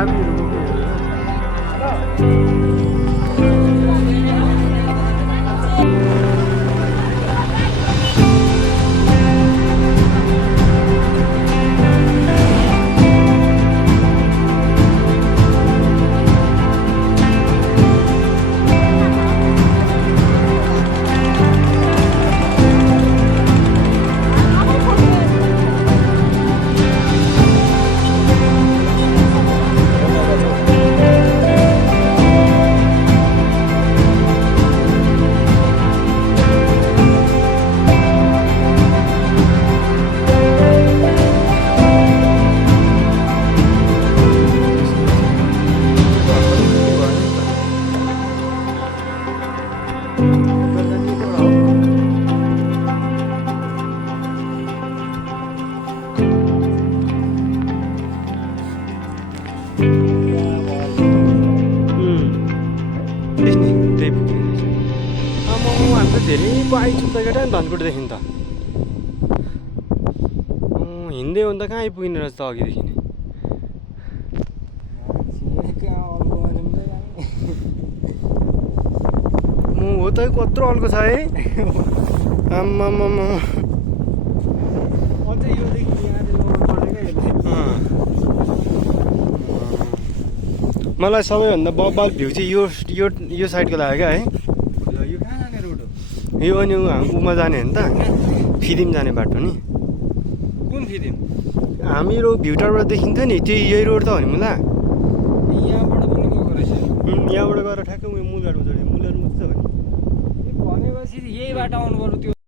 चाबीहरू बोकेर धेरै आइपुग्दा केटा नि धनकुटदेखि त हिँड्दै हो नि त कहाँ आइपुगिने रहेछ त अघिदेखि नै हो त कत्रो अल्को छ है आम्मामा मलाई सबैभन्दा बब्बाल भ्यू चाहिँ यो साइडको लाग्यो क्या है यो अनि उमा जाने हो नि त फिदिम जाने बाटो नि कुन फिदिम हामीहरू भ्युटारबाट देखिन्थ्यो नि त्यो यही रोड त हो नि मुला यहाँबाट पनि गएको रहेछ यहाँबाट गएर ठ्याक्कै उयो मुलारमा चढ्यो मुलारमा चाहिँ भनेपछि यही बाटो आउनु पर्यो त्यो